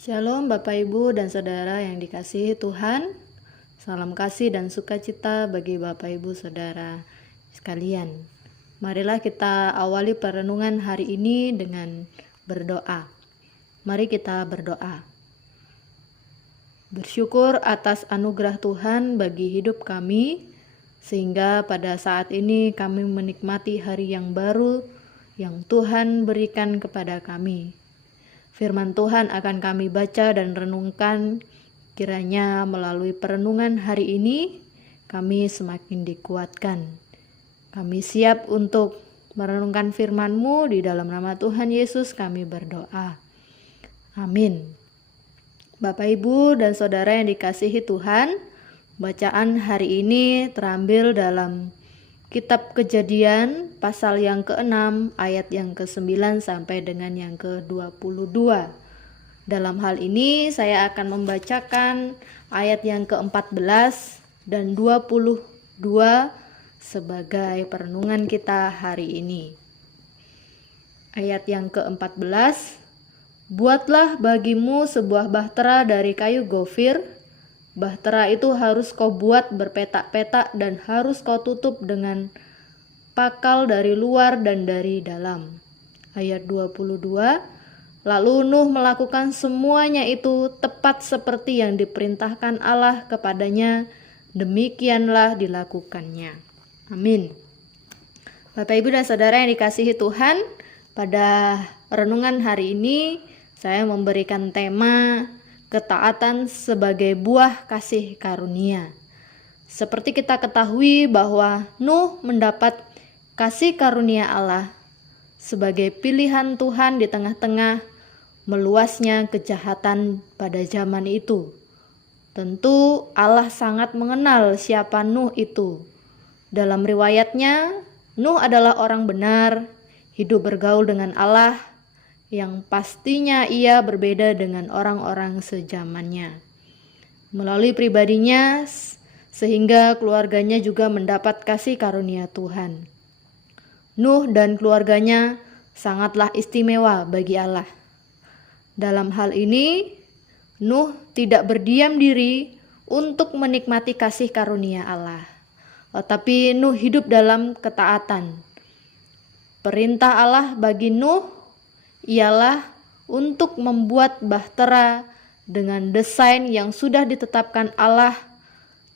Shalom Bapak Ibu dan Saudara yang dikasihi Tuhan. Salam kasih dan sukacita bagi Bapak Ibu Saudara sekalian. Marilah kita awali perenungan hari ini dengan berdoa. Mari kita berdoa. Bersyukur atas anugerah Tuhan bagi hidup kami, sehingga pada saat ini kami menikmati hari yang baru yang Tuhan berikan kepada kami. Firman Tuhan akan kami baca dan renungkan, kiranya melalui perenungan hari ini kami semakin dikuatkan. Kami siap untuk merenungkan firman-Mu. Di dalam nama Tuhan Yesus kami berdoa. Amin. Bapak Ibu dan Saudara yang dikasihi Tuhan, bacaan hari ini terambil dalam Kitab Kejadian pasal yang ke-6 ayat yang ke-9 sampai dengan yang ke-22. Dalam hal ini saya akan membacakan ayat yang ke-14 dan 22 sebagai perenungan kita hari ini. Ayat yang ke-14, buatlah bagimu sebuah bahtera dari kayu gofir. Bahtera itu harus kau buat berpetak-petak dan harus kau tutup dengan pakal dari luar dan dari dalam. Ayat 22, lalu Nuh melakukan semuanya itu tepat seperti yang diperintahkan Allah kepadanya, demikianlah dilakukannya. Amin. Bapak Ibu dan Saudara yang dikasihi Tuhan, pada renungan hari ini saya memberikan tema ketaatan sebagai buah kasih karunia. Seperti kita ketahui bahwa Nuh mendapat kasih karunia Allah sebagai pilihan Tuhan di tengah-tengah meluasnya kejahatan pada zaman itu. Tentu Allah sangat mengenal siapa Nuh itu. Dalam riwayatnya, Nuh adalah orang benar, hidup bergaul dengan Allah, yang pastinya ia berbeda dengan orang-orang sezamannya. Melalui pribadinya, sehingga keluarganya juga mendapat kasih karunia Tuhan. Nuh dan keluarganya sangatlah istimewa bagi Allah. Dalam hal ini, Nuh tidak berdiam diri untuk menikmati kasih karunia Allah, tetapi Nuh hidup dalam ketaatan. Perintah Allah bagi Nuh ialah untuk membuat bahtera dengan desain yang sudah ditetapkan Allah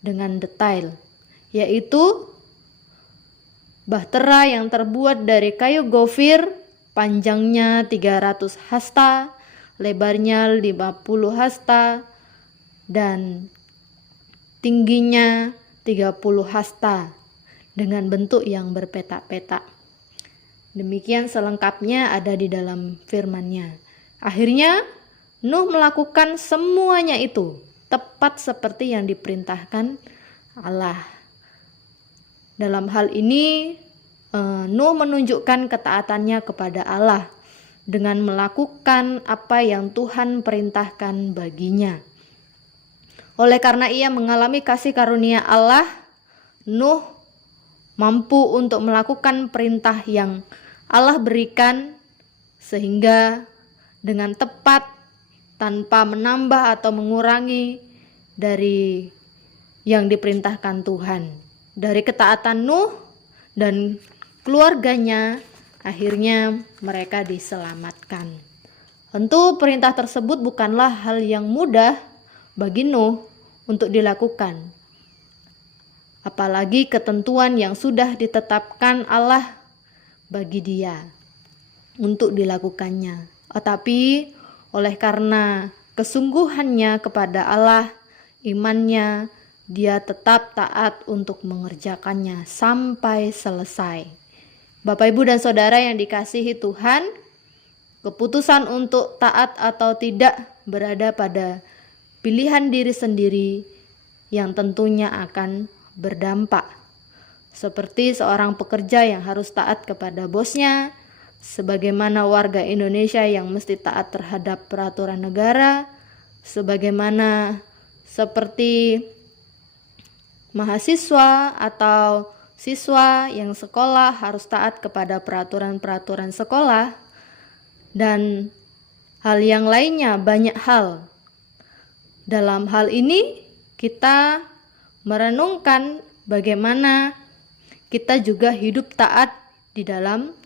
dengan detail, yaitu bahtera yang terbuat dari kayu gofir, panjangnya 300 hasta, lebarnya 50 hasta, dan tingginya 30 hasta dengan bentuk yang berpetak-petak. Demikian selengkapnya ada di dalam firman-Nya. Akhirnya Nuh melakukan semuanya itu tepat seperti yang diperintahkan Allah. Dalam hal ini Nuh menunjukkan ketaatannya kepada Allah dengan melakukan apa yang Tuhan perintahkan baginya. Oleh karena ia mengalami kasih karunia Allah, Nuh mampu untuk melakukan perintah yang Allah berikan sehingga dengan tepat tanpa menambah atau mengurangi dari yang diperintahkan Tuhan. Dari ketaatan Nuh dan keluarganya, akhirnya mereka diselamatkan. Tentu perintah tersebut bukanlah hal yang mudah bagi Nuh untuk dilakukan. Apalagi ketentuan yang sudah ditetapkan Allah bagi dia untuk dilakukannya. Tetapi oleh karena kesungguhannya kepada Allah, imannya, dia tetap taat untuk mengerjakannya sampai selesai. Bapak Ibu dan Saudara yang dikasihi Tuhan, keputusan untuk taat atau tidak berada pada pilihan diri sendiri yang tentunya akan berdampak. Seperti seorang pekerja yang harus taat kepada bosnya, sebagaimana warga Indonesia yang mesti taat terhadap peraturan negara, sebagaimana seperti mahasiswa atau siswa yang sekolah harus taat kepada peraturan-peraturan sekolah, dan hal yang lainnya, banyak hal. Dalam hal ini kita merenungkan bagaimana kita juga hidup taat di dalam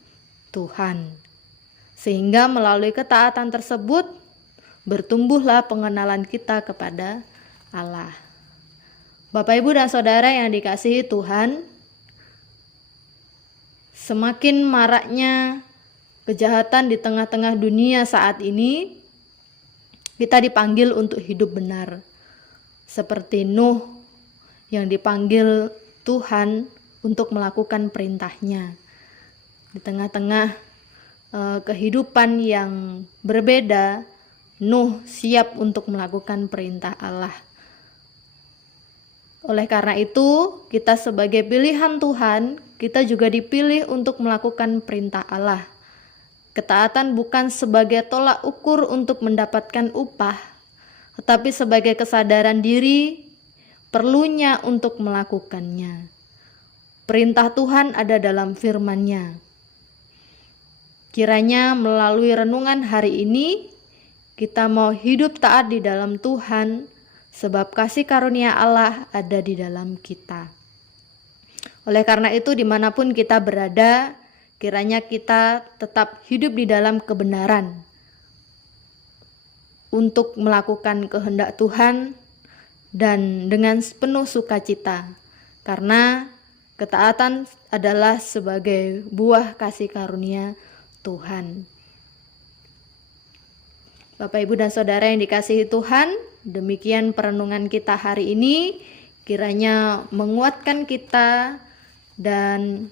Tuhan. Sehingga melalui ketaatan tersebut bertumbuhlah pengenalan kita kepada Allah. Bapak, Ibu, dan Saudara yang dikasihi Tuhan, semakin maraknya kejahatan di tengah-tengah dunia saat ini, kita dipanggil untuk hidup benar. Seperti Nuh yang dipanggil Tuhan untuk melakukan perintahnya. Di tengah-tengah kehidupan yang berbeda, Nuh siap untuk melakukan perintah Allah. Oleh karena itu, kita sebagai pilihan Tuhan, kita juga dipilih untuk melakukan perintah Allah. Ketaatan bukan sebagai tolak ukur untuk mendapatkan upah, tetapi sebagai kesadaran diri perlunya untuk melakukannya. Perintah Tuhan ada dalam firman-Nya. Kiranya melalui renungan hari ini, kita mau hidup taat di dalam Tuhan, sebab kasih karunia Allah ada di dalam kita. Oleh karena itu, dimanapun kita berada, kiranya kita tetap hidup di dalam kebenaran untuk melakukan kehendak Tuhan dan dengan penuh sukacita, karena ketaatan adalah sebagai buah kasih karunia Tuhan. Bapak, Ibu, dan Saudara yang dikasihi Tuhan, demikian perenungan kita hari ini. Kiranya menguatkan kita dan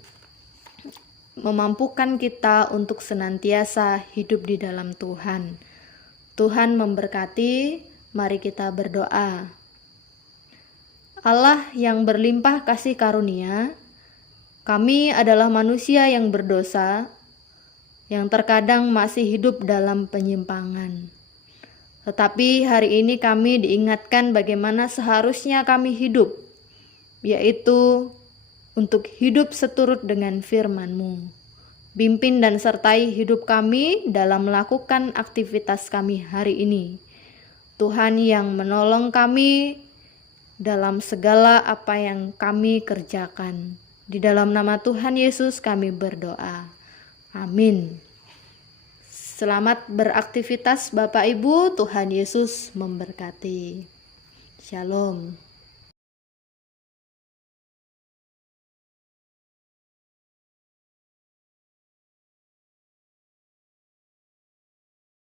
memampukan kita untuk senantiasa hidup di dalam Tuhan. Tuhan memberkati, mari kita berdoa. Allah yang berlimpah kasih karunia, kami adalah manusia yang berdosa, yang terkadang masih hidup dalam penyimpangan. Tetapi hari ini kami diingatkan bagaimana seharusnya kami hidup, yaitu untuk hidup seturut dengan firman-Mu. Pimpin dan sertai hidup kami dalam melakukan aktivitas kami hari ini. Tuhan yang menolong kami dalam segala apa yang kami kerjakan. Di dalam nama Tuhan Yesus kami berdoa. Amin. Selamat beraktivitas Bapak Ibu, Tuhan Yesus memberkati. Shalom.